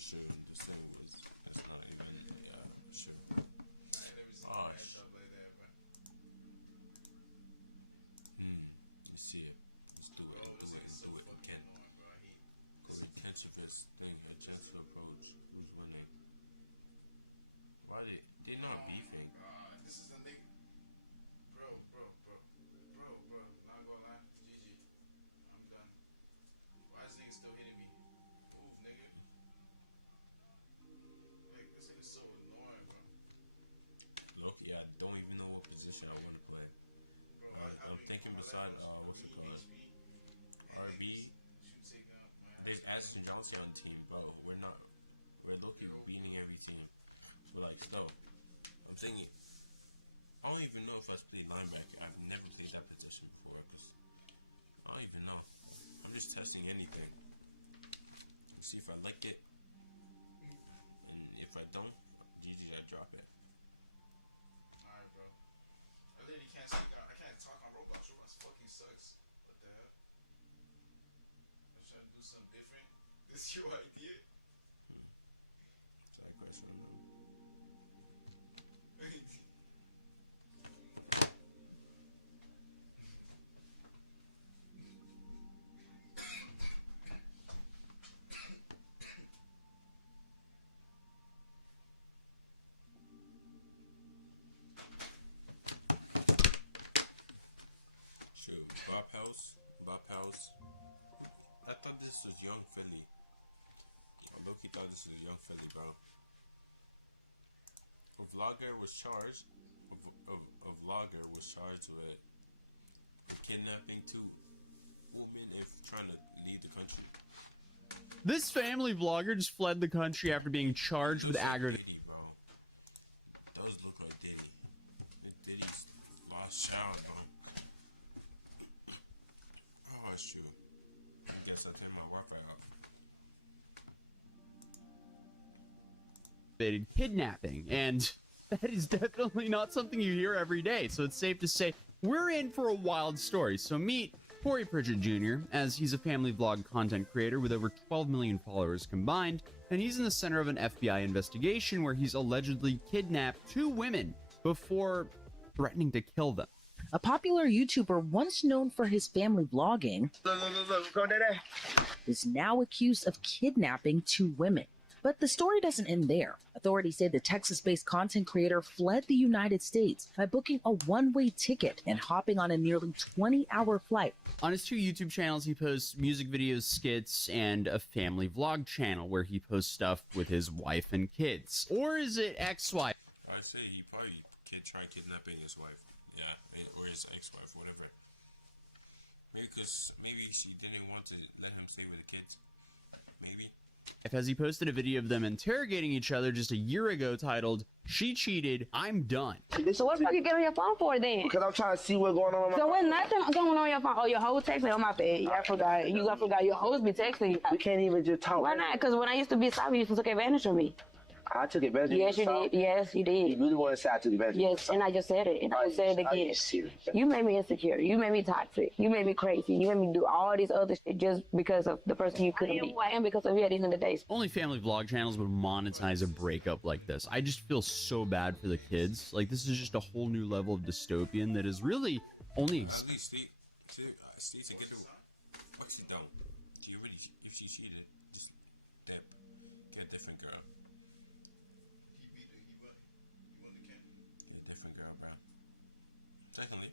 sure. The same was. It's not even. Yeah, sure. Oh, you see it. Let's do it. Let's do it. Ken. Because the Chancellor's thing, the Chancellor approach. Who's winning? Why they not beefing? This is the nigga. Bro. Not gonna lie. GG. I'm done. Why is this nigga still hitting me? Move, nigga. Like, this nigga's so annoying, bro. Look, yeah, I don't even know what position I want to play. Bro, I'm thinking beside, what's it called? RB. There's Ashton Johnson on the team, bro. We're looking, beating every team. So, like, so, I'm thinking, I don't even know if I play linebacker. I've never played that position before, because I don't even know. I'm just testing anything. See if I like it. And if I don't, GG, I drop it. Alright, bro. I literally can't speak out. I can't talk on Roblox. Roblox fucking sucks. What the hell? I'm trying to do something different. This is your idea? Side question, no. Shoot, Bop House. I thought this was Young Philly. I low-key thought this was Young Philly, bro. A vlogger was charged. A vlogger was charged with kidnapping two women and trying to leave the country. This family vlogger just fled the country after being charged with aggravated. Bro. Those look like Diddy. Diddy's lost child, bro. Oh, that's true. I guess I turned my Wi-Fi off. Kidnapping, and that is definitely not something you hear every day, so it's safe to say we're in for a wild story. So meet Corey Pritchett Jr., as he's a family vlog content creator with over 12 million followers combined, and he's in the center of an FBI investigation where he's allegedly kidnapped two women before threatening to kill them. A popular YouTuber once known for his family vlogging is now accused of kidnapping two women. But the story doesn't end there. Authorities say the Texas-based content creator fled the United States by booking a one-way ticket and hopping on a nearly 20-hour flight. On his two YouTube channels, he posts music videos, skits, and a family vlog channel where he posts stuff with his wife and kids. Or is it ex-wife? I say he probably tried kidnapping his wife. Yeah, or his ex-wife, whatever. Maybe because she didn't want to let him stay with the kids. Maybe. As he posted a video of them interrogating each other just a year ago titled, "She Cheated, I'm Done." So what the fuck you get on your phone for then? Because I'm trying to see what's going on. So when nothing going on your phone, oh, your hoes texting on my bed. Yeah, I forgot. You forgot your hoes be texting you. We can't even just talk. Why not? Because when I used to be sloppy, you used to take advantage of me. I took advantage of you. Yes, you did. Yes, you did. You really want to say I took advantage of you? Yes, and I just said it. And I said it again. You made me insecure. You made me toxic. You made me crazy. You made me do all this other shit just because of the person you couldn't be. And because of you at the end of the day. Only family vlog channels would monetize a breakup like this. I just feel so bad for the kids. Like, this is just a whole new level of dystopian that is really only... At least Steve to get the... What's he done? Do you really... If she cheated, just get a different girl. Secondly,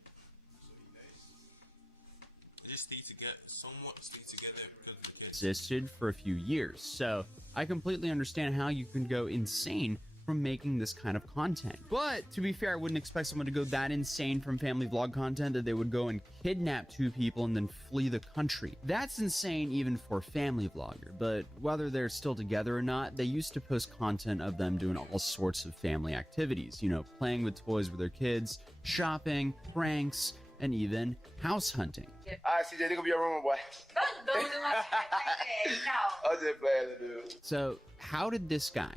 I just need to get somewhat stick together because the kids existed for a few years. So I completely understand how you can go insane from making this kind of content. But to be fair, I wouldn't expect someone to go that insane from family vlog content that they would go and kidnap two people and then flee the country. That's insane even for a family vlogger, but whether they're still together or not, they used to post content of them doing all sorts of family activities, you know, playing with toys with their kids, shopping, pranks, and even house hunting. Alright, CJ, they gonna be your room, boy. Don't do my shit. No. I was just playing, dude. So how did this guy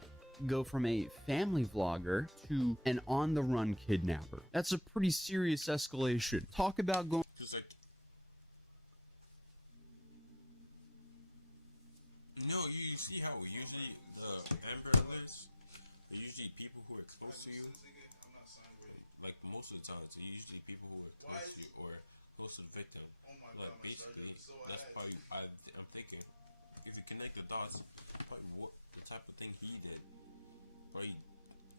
go from a family vlogger to an on-the-run kidnapper? That's a pretty serious escalation. Talk about going... just like... No, you see how usually the most of the time, it's usually people who are close to you or close to the victim. Oh my Like, God, basically, that's probably, I'm thinking, if you connect the dots, probably what the type of thing he did. Probably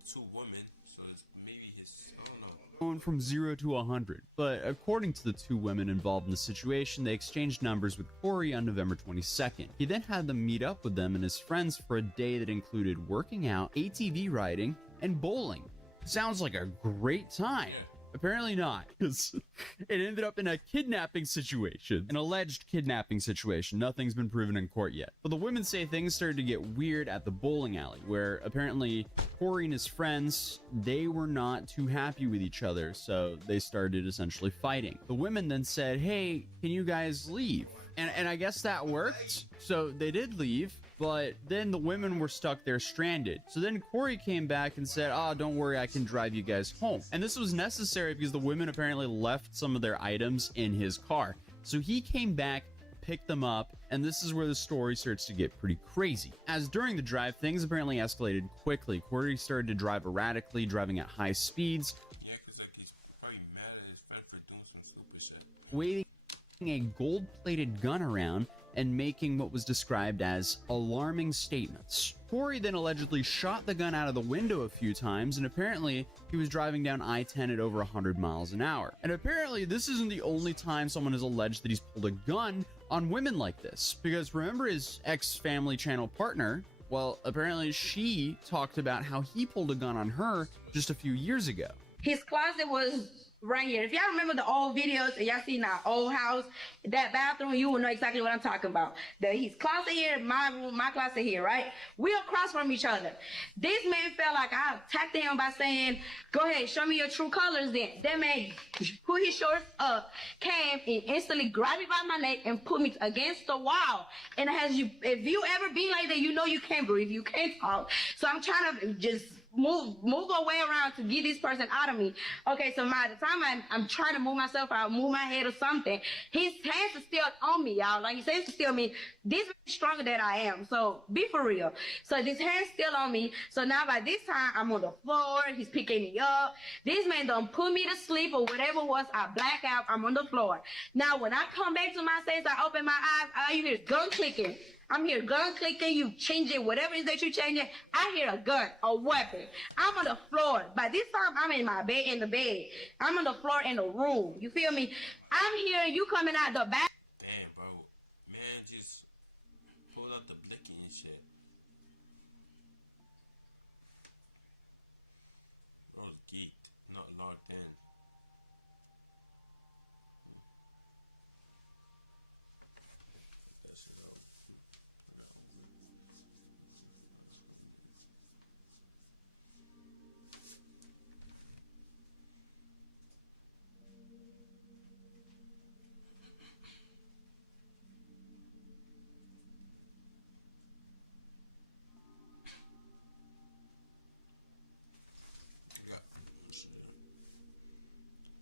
2 women, so it's maybe his, I don't know. Going from 0 to 100, but according to the 2 women involved in the situation, they exchanged numbers with Corey on November 22nd. He then had them meet up with them and his friends for a day that included working out, ATV riding, and bowling. Sounds like a great time. Yeah. Apparently not, because it ended up in a kidnapping situation, an alleged kidnapping situation. Nothing's been proven in court yet. But the women say things started to get weird at the bowling alley, where apparently Corey and his friends, they were not too happy with each other, so they started essentially fighting. The women then said, hey, can you guys leave? And I guess that worked, so they did leave. But then the women were stuck there stranded. So then Corey came back and said, oh, don't worry, I can drive you guys home. And this was necessary because the women apparently left some of their items in his car. So he came back, picked them up, and this is where the story starts to get pretty crazy. As during the drive, things apparently escalated quickly. Corey started to drive erratically, driving at high speeds. Yeah, because like, he's probably mad at his friend for doing some stupid shit. Waving a gold-plated gun around and making what was described as alarming statements. Corey then allegedly shot the gun out of the window a few times, and apparently he was driving down I-10 at over 100 miles an hour. And apparently this isn't the only time someone has alleged that he's pulled a gun on women like this, because remember his ex-Family Channel partner? Well, apparently she talked about how he pulled a gun on her just a few years ago. His closet was right here. If y'all remember the old videos and y'all seen our old house, that bathroom, you will know exactly what I'm talking about. His closet here, my room, my closet here, right? We across from each other. This man felt like I attacked him by saying, go ahead, show me your true colors then. That man put his shorts up, came and instantly grabbed me by my neck and put me against the wall. And if you ever been like that, you know you can't breathe, you can't talk. So I'm trying to just move away around to get this person out of me. Okay, so by the time I'm trying to move myself out, move my head or something, his hands are still on me, y'all. Like, his hands are still on me. This is stronger than I am, so be for real. So this hand's still on me. So now by this time, I'm on the floor. He's picking me up. This man done put me to sleep or whatever it was. I black out. I'm on the floor. Now, when I come back to my senses, I open my eyes. All you hear is gun clicking. I'm here gun clicking, you change it, whatever it is that you change it. I hear a gun, a weapon. I'm on the floor. By this time, I'm in my bed, in the bed. I'm on the floor in the room. You feel me? I'm here, you coming out the back. Damn, bro. Man just pulled out the blicky and shit. I was geeked, not logged in. That shit out.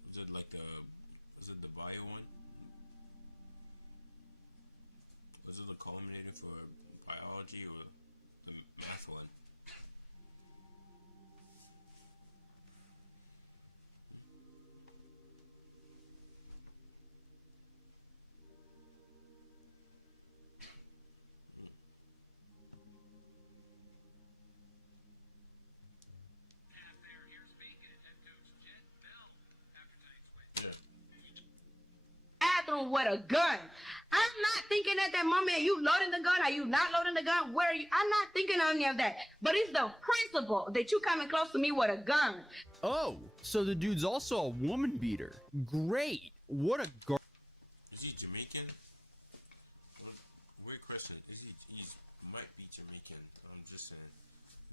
Was it like was it the bio one? Was it the culminator for biology or the math one? Bathroom with a gun. I'm not thinking at that moment, are you loading the gun? Are you not loading the gun? Where are you? I'm not thinking of any of that. But it's the principle that you coming close to me with a gun. Oh, so the dude's also a woman beater. Great. What a Is he Jamaican? Weird question. He might be Jamaican. I'm just saying.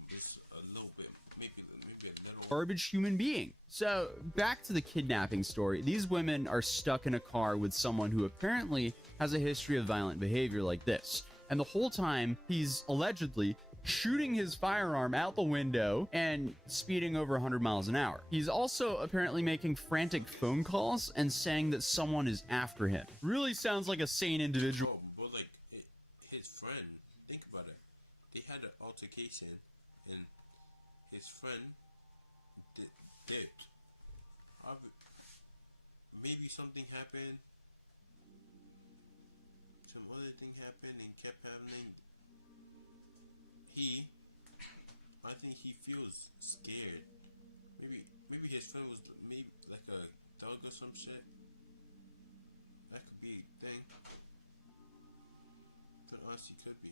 Just a little bit. Maybe a little. garbage human being. So back to the kidnapping story. These women are stuck in a car with someone who apparently has a history of violent behavior like this. And the whole time he's allegedly shooting his firearm out the window and speeding over 100 miles an hour. He's also apparently making frantic phone calls and saying that someone is after him. Really sounds like a sane individual. Oh, but like his friend, think about it. They had an altercation, and his friend dipped. maybe something happened, some other thing happened and kept happening. I think he feels scared. Maybe his friend was maybe like a thug or some shit. That could be a thing. That honestly could be.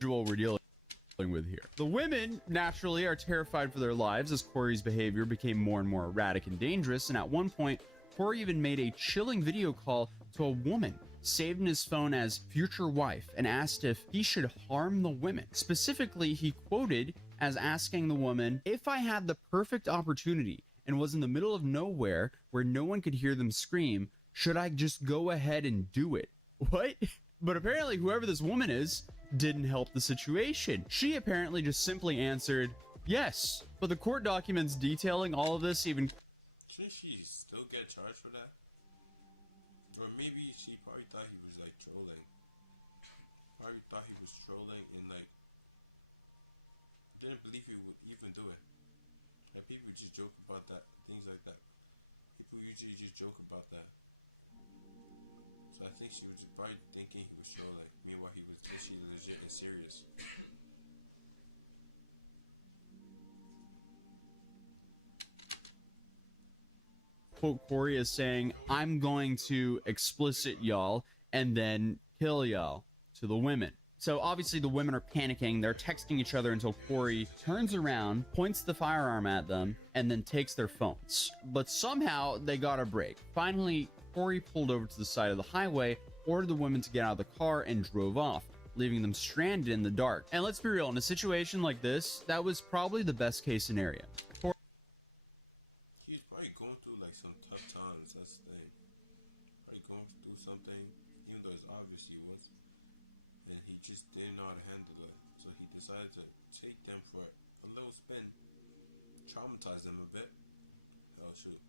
We're dealing with here. The women naturally are terrified for their lives as Corey's behavior became more and more erratic and dangerous, and at one point Corey even made a chilling video call to a woman saved in his phone as future wife and asked if he should harm the women. Specifically, he quoted as asking the woman, "If I had the perfect opportunity and was in the middle of nowhere where no one could hear them scream, should I just go ahead and do it?" What? But apparently whoever this woman is didn't help the situation. She apparently just simply answered yes, but the court documents detailing all of this even... Shouldn't she still get charged for that? Or maybe she probably thought he was like trolling. Probably thought he was trolling and like didn't believe he would even do it. Like people just joke about that, things like that. People usually just joke about that. So I think she was probably thinking he was trolling. Meanwhile, he was actually legit and serious. Quote Corey is saying, "I'm going to explicit y'all and then kill y'all," to the women. So obviously the women are panicking. They're texting each other until Corey turns around, points the firearm at them, and then takes their phones. But somehow they got a break. Finally, Corey pulled over to the side of the highway, ordered the women to get out of the car, and drove off, leaving them stranded in the dark. And let's be real, in a situation like this, that was probably the best case scenario. He's probably going through like some tough times. That's the thing. Probably going through something, even though it's obvious he was, and he just didn't know how to handle it. So he decided to take them for a little spin, traumatize them a bit. Oh shoot.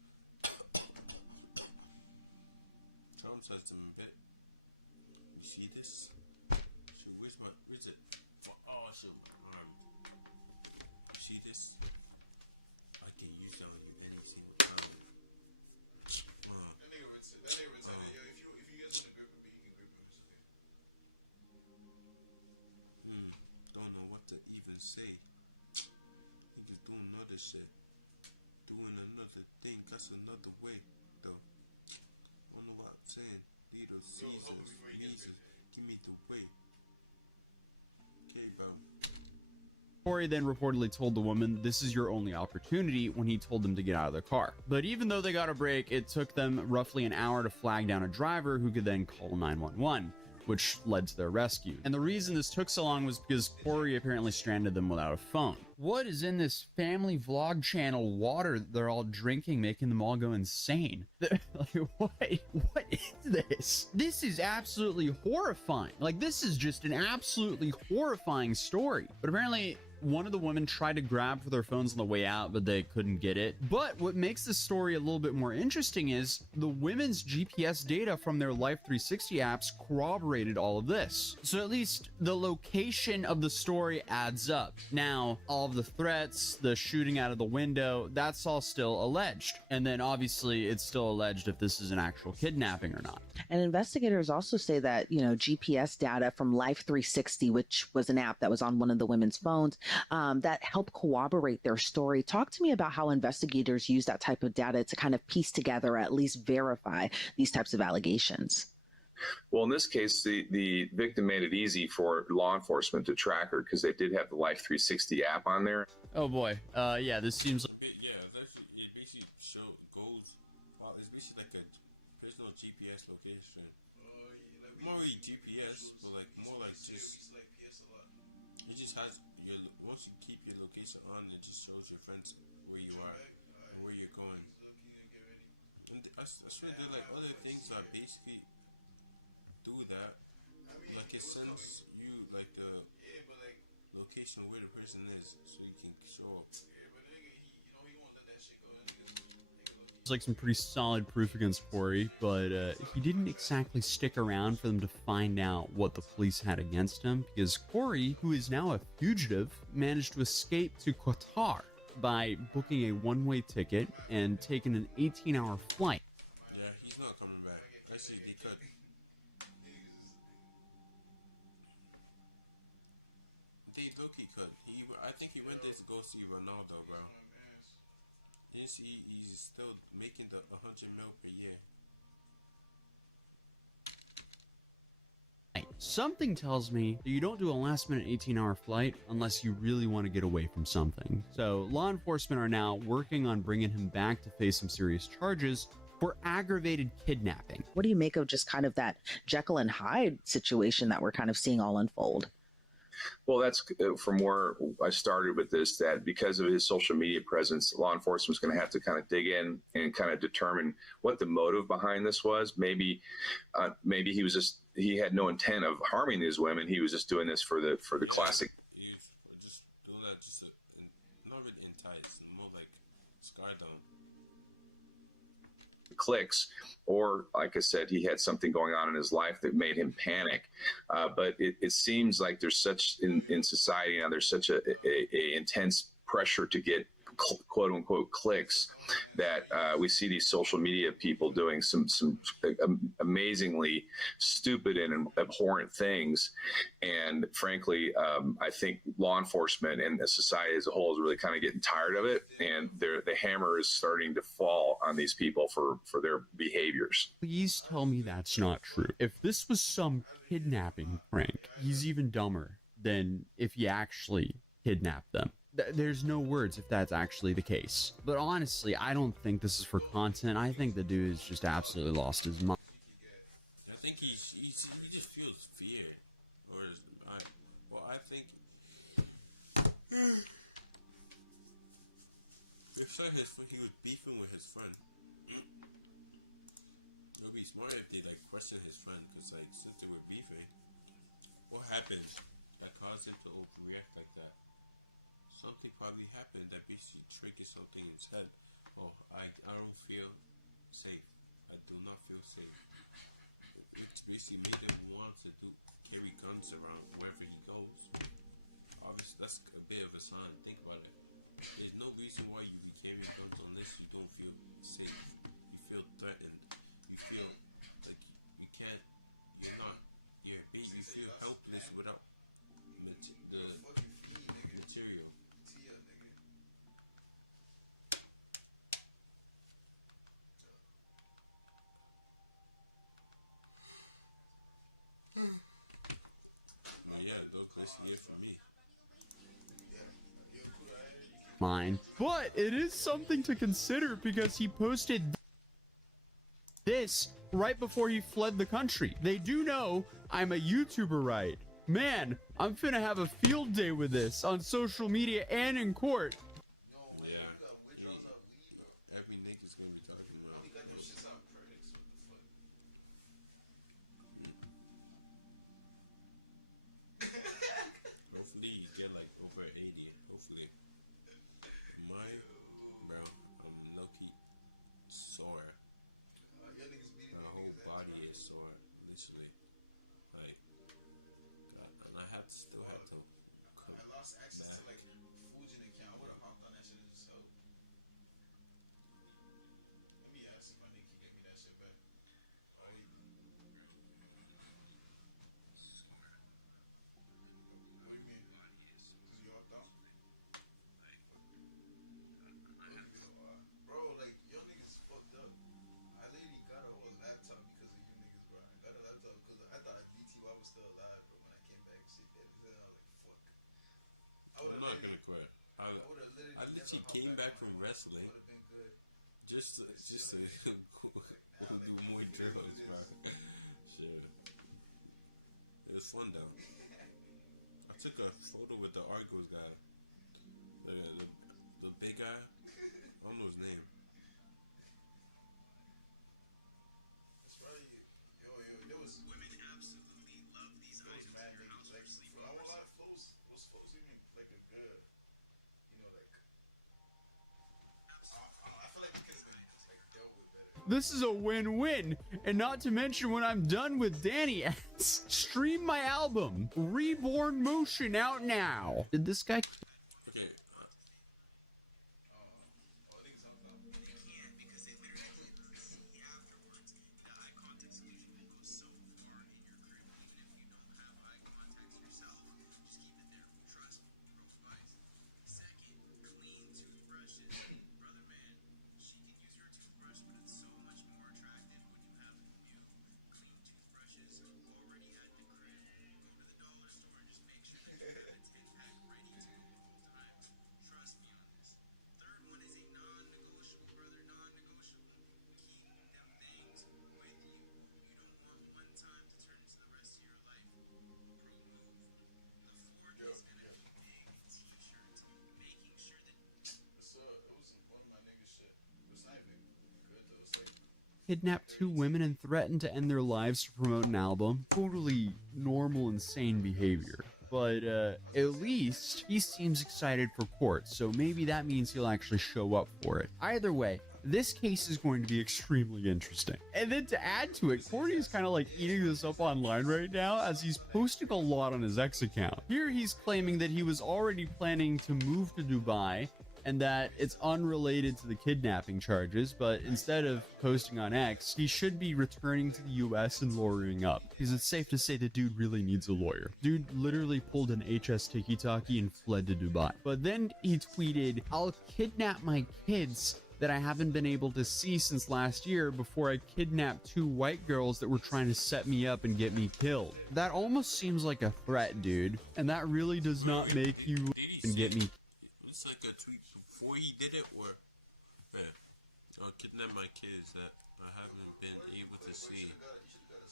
Traumatize them a bit. You see this? Shoot, where's it? Oh shoot. You see this? I can use that on you any single time. That nigga rinse it. Yo, if you get to grip with me, you can grip with me. Don't know what to even say. Niggas doing another shit. Doing another thing. That's another way, though. Don't know what I'm saying. Little Caesars. Give me the way. Okay, bro. Corey then reportedly told the woman this is your only opportunity when he told them to get out of their car. But even though they got a break, it took them roughly an hour to flag down a driver who could then call 911, which led to their rescue. And the reason this took so long was because Corey apparently stranded them without a phone. What is in this family vlog channel water that they're all drinking, making them all go insane? Like, what is this? This is absolutely horrifying. Like, this is just an absolutely horrifying story. But apparently one of the women tried to grab for their phones on the way out, but they couldn't get it. But what makes this story a little bit more interesting is the women's GPS data from their Life 360 apps corroborated all of this. So at least the location of the story adds up. Now, all of the threats, the shooting out of the window, that's all still alleged. And then obviously it's still alleged if this is an actual kidnapping or not. And investigators also say that, GPS data from Life 360, which was an app that was on one of the women's phones, that helped corroborate their story. Talk to me about how investigators use that type of data to kind of piece together, or at least verify these types of allegations. Well, in this case, the victim made it easy for law enforcement to track her because they did have the Life 360 app on there. Oh boy. Yeah, this seems like... Yeah, it basically goes... Well, it's basically like a personal GPS location. More really GPS, but like more like just... It just has... Once you keep your location on, it just shows your friends where you are and where you're going. And I swear there are like other things that basically do that. Like it sends you like the location where the person is, so you can show up. like some pretty solid proof against Corey, but he didn't exactly stick around for them to find out what the police had against him, because Corey, who is now a fugitive, managed to escape to Qatar by booking a one-way ticket and taking an 18-hour flight. Yeah, he's not coming back. Actually, they could. They look, he could. I think he went there to go see Ronaldo, bro. He's still making the 100 mil per year. Something tells me that you don't do a last-minute 18-hour flight unless you really want to get away from something. So law enforcement are now working on bringing him back to face some serious charges for aggravated kidnapping. What do you make of just kind of that Jekyll and Hyde situation that we're kind of seeing all unfold? Well, that's from where I started with this, that because of his social media presence, law enforcement is going to have to kind of dig in and kind of determine what the motive behind this was. Maybe he had no intent of harming these women. He was just doing this for the classic. He's just doing that just not really entice, more like Skydome. Clicks, or like I said, he had something going on in his life that made him panic. But it seems like there's such in society now, there's such a intense pressure to get quote unquote clicks that we see these social media people doing some amazingly stupid and abhorrent things. And frankly, I think law enforcement and the society as a whole is really kind of getting tired of it. And the hammer is starting to fall on these people for their behaviors. Please tell me that's not true. If this was some kidnapping prank, he's even dumber than if you actually kidnapped them. There's no words if that's actually the case. But honestly, I don't think this is for content. I think the dude has just absolutely lost his mind. I think he just feels fear, I think they said he was beefing with his friend. It would be smart if they like question his friend, because like since they were beefing, what happened that caused him to overreact like that? Something probably happened that basically triggered something in his head. Oh, I don't feel safe. I do not feel safe. It basically made him want to carry guns around wherever he goes. Obviously, that's a bit of a sign. Think about it. There's no reason why you be carrying guns unless you don't feel safe. You feel threatened. You feel like you can't. You feel helpless without the material. Yeah, those basically it for me. Mine. But it is something to consider because he posted this right before he fled the country. They do know I'm a YouTuber, right? Man, I'm finna have a field day with this on social media and in court. Every nigga's gonna be talking about it. Hopefully you get like over 80. Hopefully. Bro, I'm low-key sore. My whole body is sore, literally. Like, and I still have to. I lost access to like Fujin account. I would have hopped on that shit and just helped. Let me ask if my nigga can get me that shit back. What do you mean? Cause you hopped on? Bro, like your niggas fucked up. I literally got a whole laptop because of you niggas, bro. I got a laptop because I thought VTY was still alive, bro. When I came back, shit dead as hell. I was like, fuck. I'm not gonna quit. I literally came back from wrestling just to do more drills, bro. Shit. It was fun though. I took a photo with the Argos guy. The big guy. I don't know his name. It's probably there was women absolutely love these items. Mad niggas like I won't lie, flows even like a good, like I feel like because like they'll This is a win-win. And not to mention, when I'm done with Danny S, stream my album, Reborn Motion, out now. Did this guy... Okay. Kidnapped 2 women and threatened to end their lives to promote an album. Totally normal, insane behavior. But at least he seems excited for court, so maybe that means he'll actually show up for it. Either way, this case is going to be extremely interesting. And then to add to it, Courtney is kind of like eating this up online right now as he's posting a lot on his X account. Here he's claiming that he was already planning to move to Dubai and that it's unrelated to the kidnapping charges, but instead of posting on X, he should be returning to the US and lawyering up, because it's safe to say the dude really needs a lawyer. Dude literally pulled an HS tiki-taki and fled to Dubai. But then he tweeted, "I'll kidnap my kids that I haven't been able to see since last year before I kidnapped 2 white girls that were trying to set me up and get me killed." That almost seems like a threat, dude, and that really does not make you get me. It's like a tweet before he did it, or I'll kidnap my kids that I haven't been able to see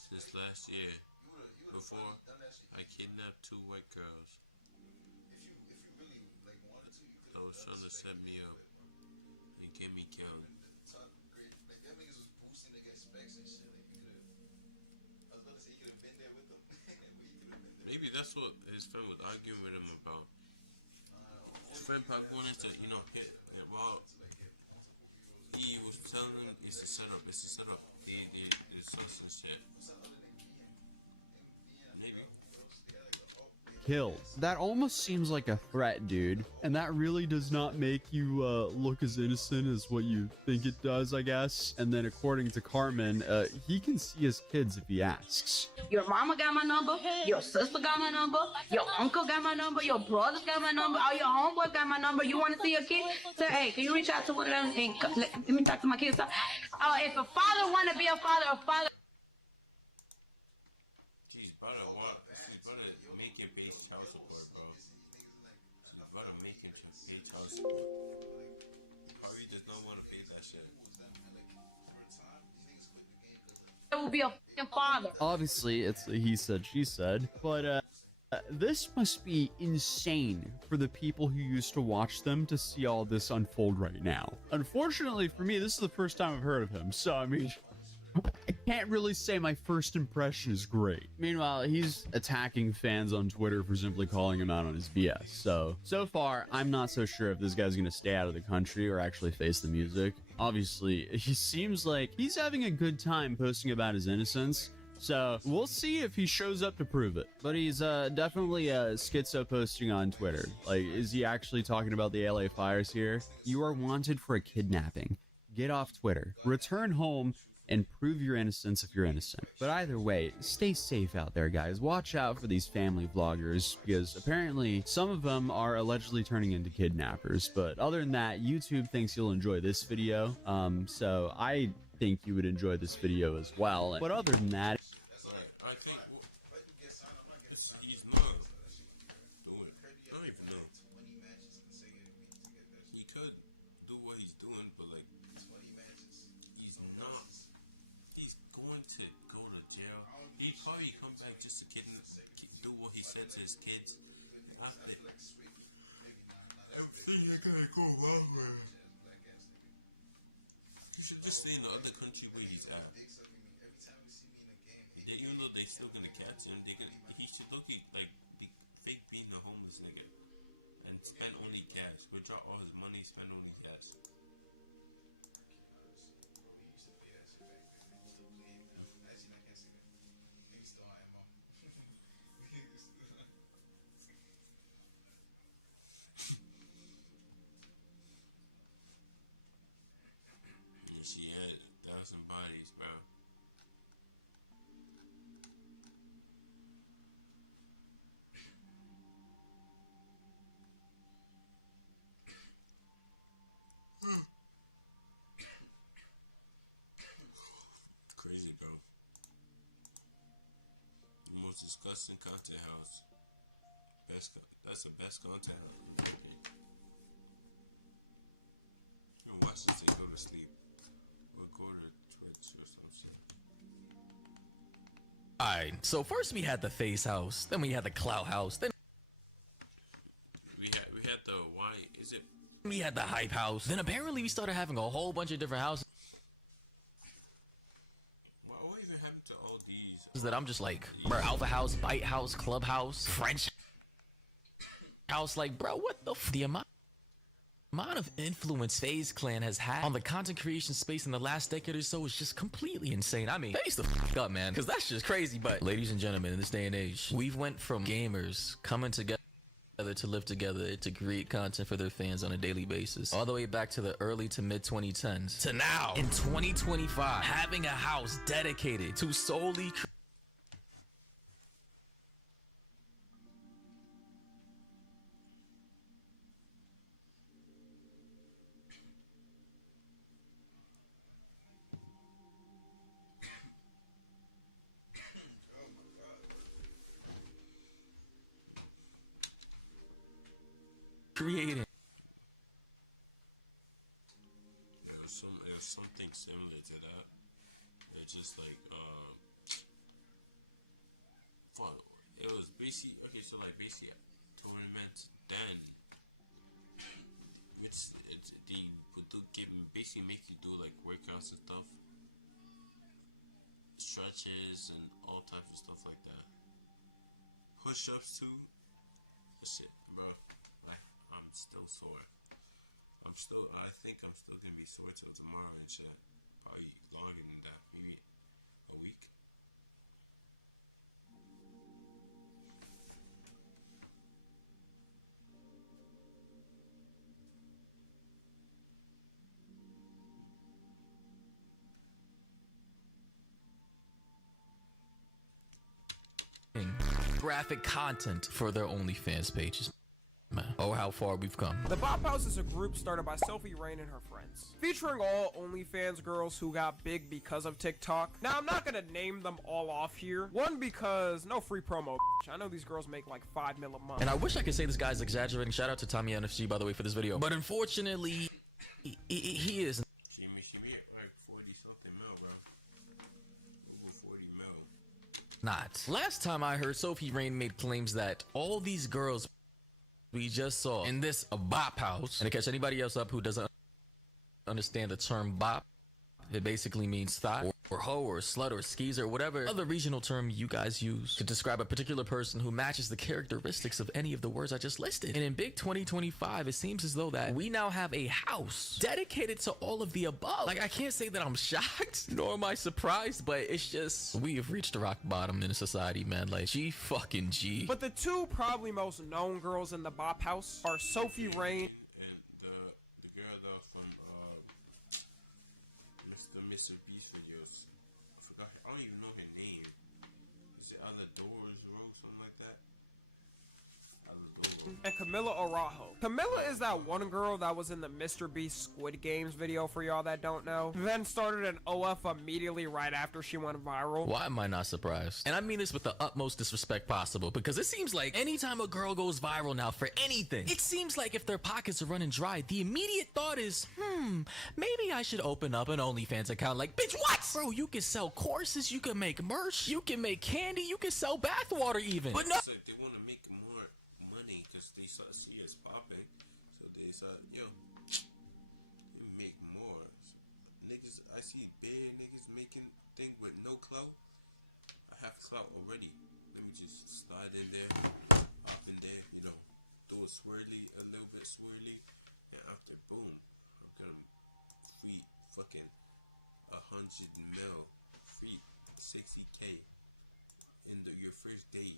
since last year before I kidnapped 2 white girls that was trying to set me up and get me killed. Maybe that's what his friend was arguing with him about. His friend probably wanted to, hit while he was telling him it's a setup, the sus and shit. Maybe. Killed. That almost seems like a threat, dude, and that really does not make you look as innocent as what you think it does, I guess. And then according to Carmen, he can see his kids if he asks. Your mama got my number, your sister got my number, your uncle got my number, your brothers got my number, all your homeboys got my number. You want to see your kid? Say, hey, can you reach out to one of them and let me talk to my kids? If a father want to be a father, He's about to make it base child support, bro. He's about to make it pay child support. Probably does not want to pay that shit. it will be a father. Obviously, it's a he said, she said, but this must be insane for the people who used to watch them to see all this unfold right now. Unfortunately for me, this is the first time I've heard of him, so I mean, I can't really say my first impression is great. Meanwhile, he's attacking fans on Twitter for simply calling him out on his BS. So far, I'm not so sure if this guy's gonna stay out of the country or actually face the music. Obviously, he seems like he's having a good time posting about his innocence. So we'll see if he shows up to prove it. But he's definitely schizo posting on Twitter. Like, is he actually talking about the LA fires here? You are wanted for a kidnapping. Get off Twitter. Return home and prove your innocence if you're innocent. But either way, stay safe out there, guys. Watch out for these family vloggers, because apparently some of them are allegedly turning into kidnappers. But other than that, YouTube thinks you'll enjoy this video. So I think you would enjoy this video as well. But other than that, I think he's not doing. I don't even know. He could do what he's doing, but like he's not. He's going to go to jail. He'd probably come back just to do what he said to his kids. Everything you're gonna go wrong with. You should just stay in the other country where he's at. Even though they still gonna catch him, he should look like fake being a homeless nigga and spend only cash. Withdraw all his money, spend only cash. disgusting content house. That's the best content. You know, watch this thing go to sleep. Or go to Twitch or something. Alright, so first we had the face house, then we had the clout house, then We had the why is it? we had the hype house. Then apparently we started having a whole bunch of different houses What even happened to all these? that I'm just like, bro, Alpha House, Bite House, Clubhouse, French House. Like, bro, what the amount of influence FaZe Clan has had on the content creation space in the last decade or so is just completely insane. I mean, face the fuck up, man, because that's just crazy. But ladies and gentlemen, in this day and age, we've went from gamers coming together to live together to create content for their fans on a daily basis, all the way back to the early to mid 2010s, to now in 2025 having a house dedicated to solely creating It was something similar to that. It's just like fuck. It was basically okay. So like basically tournaments then, it's they would basically make you do like workouts and stuff, stretches and all types of stuff like that. Push-ups too. That shit, bro. I'm still sore. I think I'm still gonna be sore till tomorrow and shit. Probably longer than that, maybe a week. graphic content for their OnlyFans pages. Man, oh, how far we've come. The Bop House is a group started by Sophie Rain and her friends, featuring all OnlyFans girls who got big because of TikTok. Now, I'm not gonna name them all off here. One, because no free promo. I know these girls make like $5 million a month. And I wish I could say this guy's exaggerating. Shout out to Tommy NFC, by the way, for this video. But unfortunately, he is. She made like 40 something mil, bro. Over 40 mil. Not. Last time I heard, Sophie Rain made claims that all these girls we just saw in this bop house, and to catch anybody else up who doesn't understand the term bop, it basically means thought or hoe or slut or skis or whatever other regional term you guys use to describe a particular person who matches the characteristics of any of the words I just listed. And in big 2025, it seems as though that we now have a house dedicated to all of the above. Like, I can't say that I'm shocked, nor am I surprised, but it's just, we have reached the rock bottom in society, man. Like, G fucking G. But the two probably most known girls in the Bop House are Sophie Rain And the girl though from Mr. Beast videos. I forgot. I don't even know her name. Is it Other Doors Road, something like that? and Camila Araujo. Camila is that one girl that was in the Mr. Beast Squid Games video, for y'all that don't know. Then started an OF immediately right after she went viral. Why am I not surprised? And I mean this with the utmost disrespect possible, because it seems like anytime a girl goes viral now for anything, it seems like if their pockets are running dry, the immediate thought is, maybe I should open up an OnlyFans account. Like, bitch, what? Bro, you can sell courses, you can make merch, you can make candy, you can sell bathwater even. But no. It's like they want to make more money because they saw see us popping. So they said, yo, they make more. Niggas, I see big niggas making thing with no clout. I have clout already. Let me just slide in there, hop in there, you know, do a swirly, a little bit swirly, and after boom, I'm gonna free fucking 100 mil, free 60K in your first day.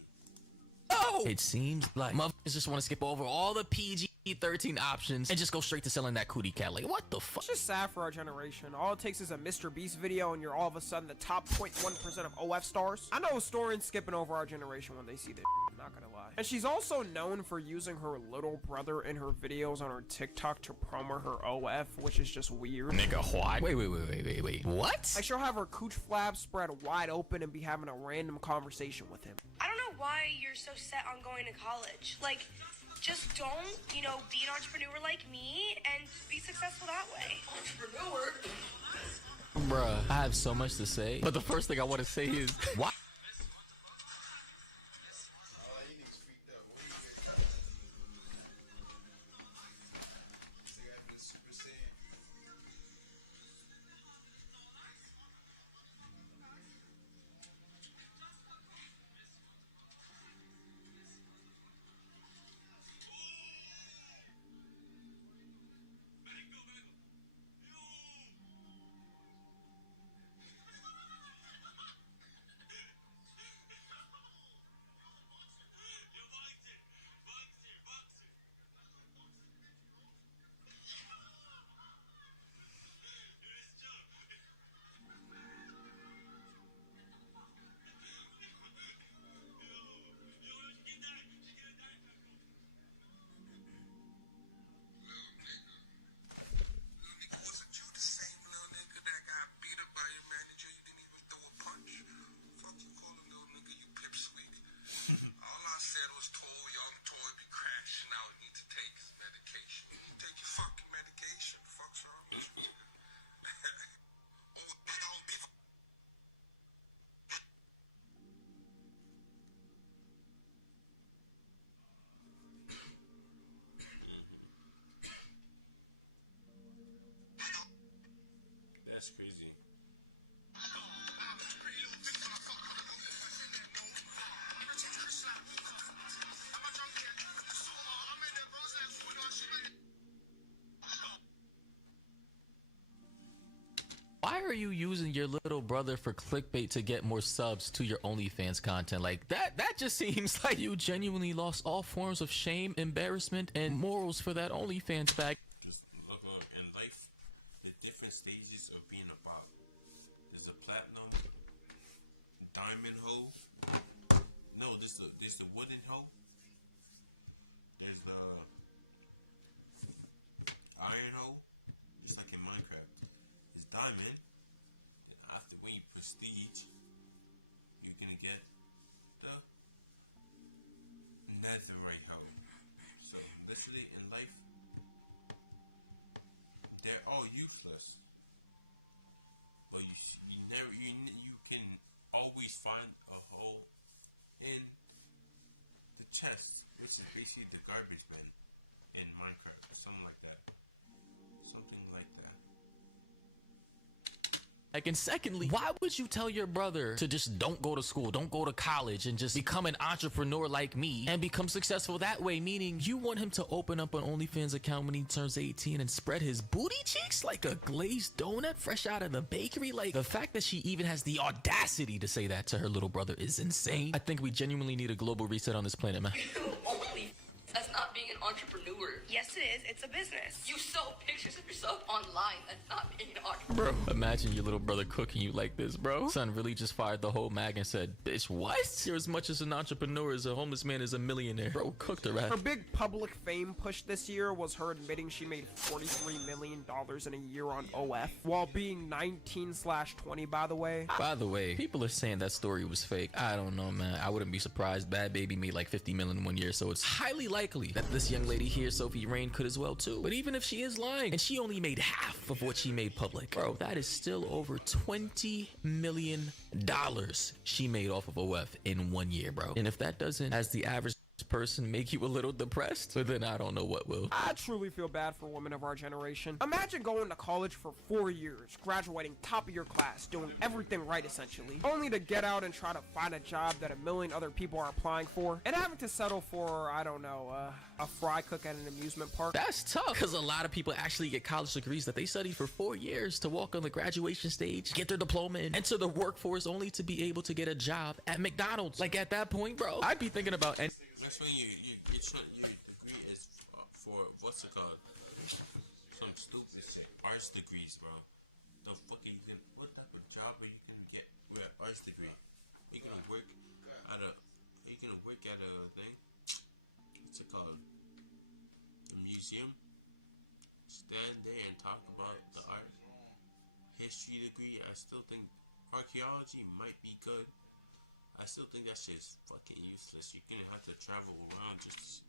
Oh! It seems like motherfuckers just want to skip over all the PG-13 options and just go straight to selling that cootie cat. Like, what the fuck? It's just sad for our generation. All it takes is a Mr. Beast video and you're all of a sudden the top 0.1% of OF stars. I know historians skipping over our generation when they see this, I'm not gonna lie. And she's also known for using her little brother in her videos on her TikTok to promo her OF, which is just weird. Nigga, what? Wait. What? Like, she'll have her cooch flab spread wide open and be having a random conversation with him. I don't know why you're so set on going to college. Like, just don't, you know, be an entrepreneur like me and be successful that way. Entrepreneur? Bruh, I have so much to say, but the first thing I want to say is, why? That's crazy. Why are you using your little brother for clickbait to get more subs to your OnlyFans content? Like that just seems like you genuinely lost all forms of shame, embarrassment, and morals for that OnlyFans bag. Just look, in life, the different stages of being a bop. There's a platinum, diamond hoe. No, there's the wooden hoe. There's the iron hoe. Just like in Minecraft. It's diamond. And after when you prestige, you're gonna get the netherite hoe. So literally in life, they're all useless. But you can always find a hole in the chest, which is basically the garbage bin in Minecraft or something like that. Something like that. Like, and secondly, why would you tell your brother to just don't go to school, don't go to college, and just become an entrepreneur like me and become successful that way? Meaning you want him to open up an OnlyFans account when he turns 18 and spread his booty cheeks like a glazed donut fresh out of the bakery? Like, the fact that she even has the audacity to say that to her little brother is insane. I think we genuinely need a global reset on this planet, man. That's not being an entrepreneur. Yes, it is. It's a business. You sell pictures of yourself online. That's not being an entrepreneur. Bro, imagine your little brother cooking you like this, bro. Son really just fired the whole mag and said, bitch, what? You're as much as an entrepreneur as a homeless man is a millionaire. Bro, cooked her ass. Her big public fame push this year was her admitting she made $43 million in a year on OF, while being 19/20, by the way. By the way, people are saying that story was fake. I don't know, man. I wouldn't be surprised. Bad Baby made like 50 million in 1 year, so it's highly likely that this young lady here, Sophie Rain, could as well too. But even if she is lying and she only made half of what she made public, bro, that is still over $20 million she made off of OF in 1 year, bro. And if that doesn't, as the average person, make you a little depressed, but then I don't know what will. I truly feel bad for women of our generation. Imagine going to college for 4 years, graduating top of your class, doing everything right essentially, only to get out and try to find a job that a million other people are applying for, and having to settle for, I don't know, a fry cook at an amusement park. That's tough, because a lot of people actually get college degrees that they studied for 4 years to walk on the graduation stage, get their diploma, and enter the workforce only to be able to get a job at McDonald's. Like, at that point, bro, I'd be thinking about That's when your degree is for what's it called? Some stupid shit. Arts degrees, bro. The fuck you can what type of job where you can get with an arts degree? You can work at a thing. What's it called? A museum. Stand there and talk about the art. History degree. I still think archaeology might be good. I still think that shit is fucking useless. You're gonna have to travel around just,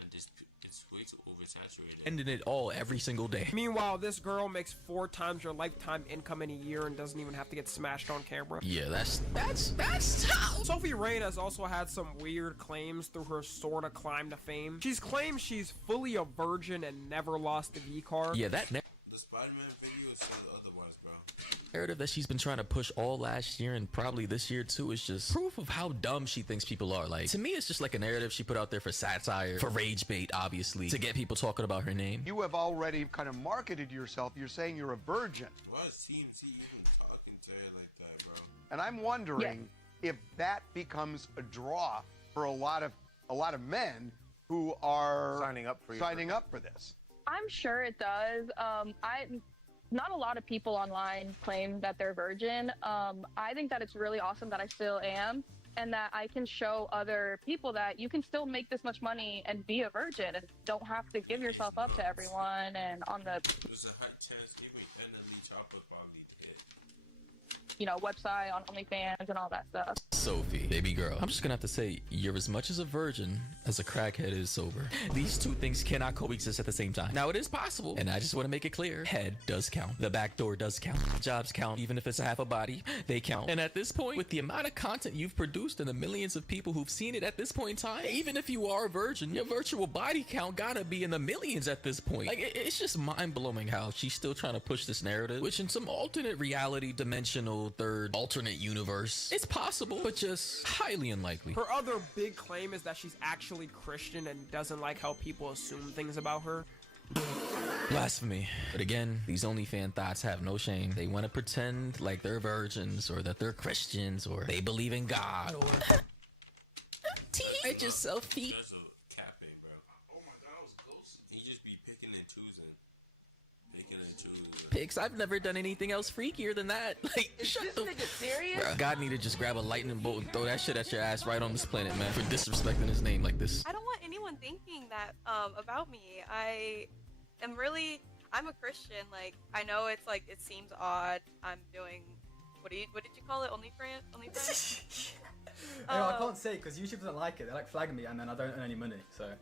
and this it's way too oversaturated. Ending it all every single day. Meanwhile, this girl makes 4 times your lifetime income in a year and doesn't even have to get smashed on camera. Yeah, that's tough. Sophie Rain has also had some weird claims through her sorta climb to fame. She's claimed she's fully a virgin and never lost a V card. Yeah, that The Spider-Man video says otherwise, bro. narrative that she's been trying to push all last year and probably this year too is just proof of how dumb she thinks people are. Like, to me, it's just like a narrative she put out there for satire, for rage bait, obviously, to get people talking about her name. You have already kind of marketed yourself. You're saying you're a virgin. Why seems he even talking to her like that, bro? And I'm wondering if that becomes a draw for a lot of men who are signing up for this. I'm sure it does. Not a lot of people online claim that they're virgin. I think that it's really awesome that I still am, and that I can show other people that you can still make this much money and be a virgin and don't have to give yourself up to everyone. And on the There's a high chance even Emily Chopper probably did. Website on OnlyFans and all that stuff. Sophie, baby girl, I'm just gonna have to say, you're as much as a virgin as a crackhead is sober. These two things cannot coexist at the same time. Now, it is possible, and I just want to make it clear, head does count. The back door does count. Jobs count, even if it's a half a body, they count. And at this point, with the amount of content you've produced and the millions of people who've seen it at this point in time, even if you are a virgin, your virtual body count gotta be in the millions at this point. Like, it's just mind-blowing how she's still trying to push this narrative, which in some alternate reality, dimensional, third, alternate universe, it's possible, but just highly unlikely. Her other big claim is that she's actually Christian and doesn't like how people assume things about her. Blasphemy. But again, these OnlyFans thoughts have no shame. They want to pretend like they're virgins, or that they're Christians, or they believe in God, or teach yourself feet. That's a capping, bro. Oh my god, I was close. He just be picking and choosing. Pics. I've never done anything else freakier than that. Like, shut the serious? Bruh, God need to just grab a lightning bolt and throw that shit at your ass right on this planet, man, for disrespecting his name like this. I don't want anyone thinking that about me. I'm a Christian. Like, I know it's like, it seems odd. I'm doing, what did you call it? OnlyFans? I can't say because YouTube doesn't like it. They like flagging me, and then I don't earn any money. So.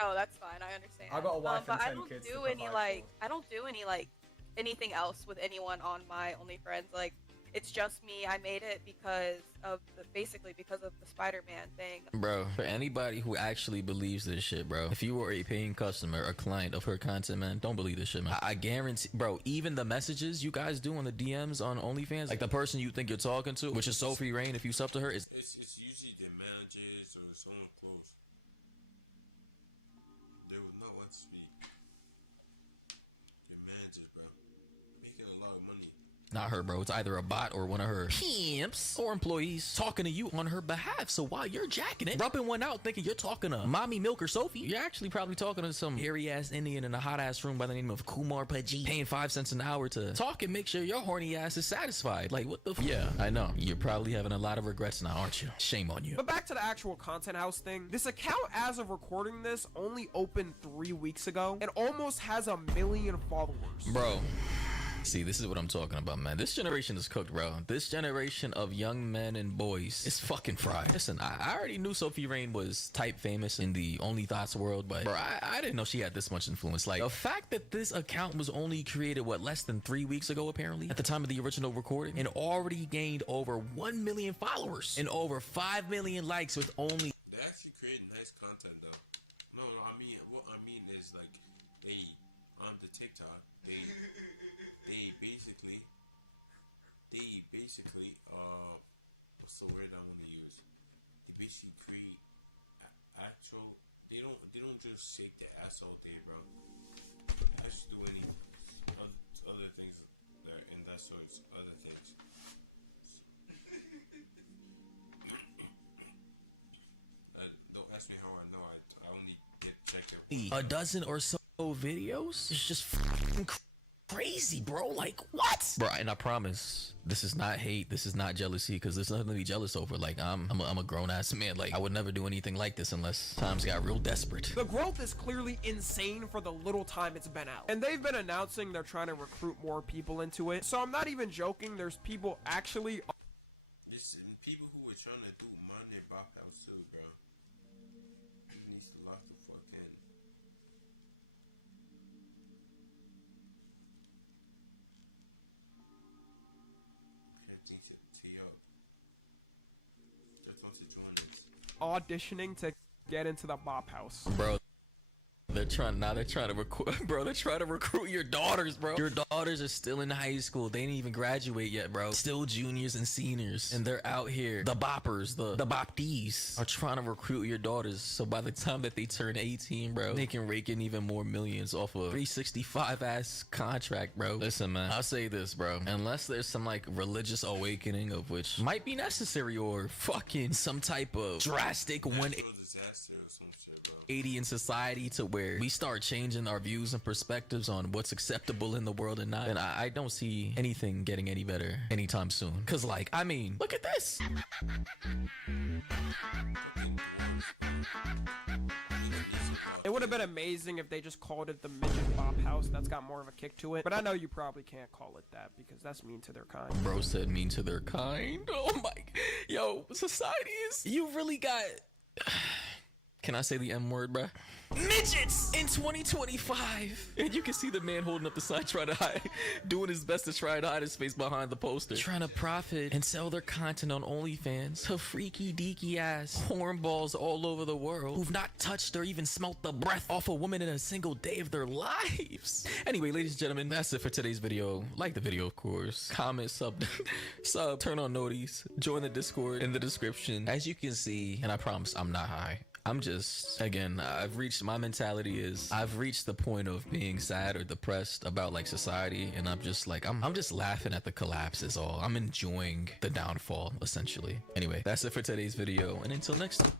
Oh, that's fine. I understand. I got a wife and 10 kids. I don't do any anything else with anyone on my OnlyFans. Like, it's just me. I made it because of the Spider-Man thing. Bro, for anybody who actually believes this shit, bro, if you were a paying customer, a client of her content, man, don't believe this shit, man. I guarantee, bro, even the messages you guys do on the DMs on OnlyFans, like the person you think you're talking to, which is Sophie Rain, if you sub to her, it's usually the managers or someone close. They would not want to speak. The managers, bro, making a lot of money. Not her, bro. It's either a bot or one of her pimps or employees talking to you on her behalf. So while you're jacking it, rubbing one out, thinking you're talking to Mommy Milk or Sophie, you're actually probably talking to some hairy-ass Indian in a hot-ass room by the name of Kumar Paji, paying 5 cents an hour to talk and make sure your horny ass is satisfied. Like, what the f— Yeah, I know. You're probably having a lot of regrets now, aren't you? Shame on you. But back to the actual content house thing. This account, as of recording this, only opened 3 weeks ago and almost has 1 million followers. Bro. See, this is what I'm talking about, man. This generation is cooked, bro. This generation of young men and boys is fucking fried. Listen, I already knew Sophie Rain was type famous in the Only Thoughts world, but bro, I didn't know she had this much influence. Like, the fact that this account was only created, what, less than 3 weeks ago, apparently, at the time of the original recording, and already gained over 1 million followers and over 5 million likes with only— They actually create nice content, though. No, I mean, what I mean is, like, they, on the TikTok, they basically, what's the word I want to use? They basically create actual, they don't just shake their ass all day, bro. They actually do any other things there, and that sorts other things. Don't ask me how I know, I only get checked a dozen or so videos. It's just crazy, bro. Like, what? Bro, and I promise, this is not hate, this is not jealousy, because there's nothing to be jealous over. Like, I'm a grown-ass man. Like, I would never do anything like this unless times got real desperate. The growth is clearly insane for the little time it's been out. And they've been announcing they're trying to recruit more people into it. So I'm not even joking, there's people actually— Listen, people who were trying to do auditioning to get into the bop house. Bro, they're trying to recruit, bro. They're trying to recruit your daughters, bro. Your daughters are still in high school. They didn't even graduate yet, bro. Still juniors and seniors, and they're out here. The boppers, the bopties are trying to recruit your daughters. So by the time that they turn 18, bro, they can rake in even more millions off a 365 ass contract, bro. Listen, man, I'll say this, bro. Unless there's some like religious awakening of which might be necessary, or fucking some type of drastic 180 in society to where we start changing our views and perspectives on what's acceptable in the world and not, and I don't see anything getting any better anytime soon. Cause like, I mean, look at this. It would have been amazing if they just called it the midget bop house. That's got more of a kick to it. But I know you probably can't call it that because that's mean to their kind. Bro said mean to their kind. Oh my, yo, society is, you really got, can I say the M word, bruh? Midgets in 2025. And you can see the man holding up the sign trying to hide, doing his best to try to hide his face behind the poster. Trying to profit and sell their content on OnlyFans to freaky deaky ass hornballs all over the world who've not touched or even smelt the breath off a woman in a single day of their lives. Anyway, ladies and gentlemen, that's it for today's video. Like the video, of course. Comment, sub, turn on noties, join the Discord in the description. As you can see, and I promise I'm not high. I'm just, again, my mentality is I've reached the point of being sad or depressed about like society, and I'm just like, I'm just laughing at the collapse is all. I'm enjoying the downfall, essentially. Anyway, that's it for today's video, and until next time.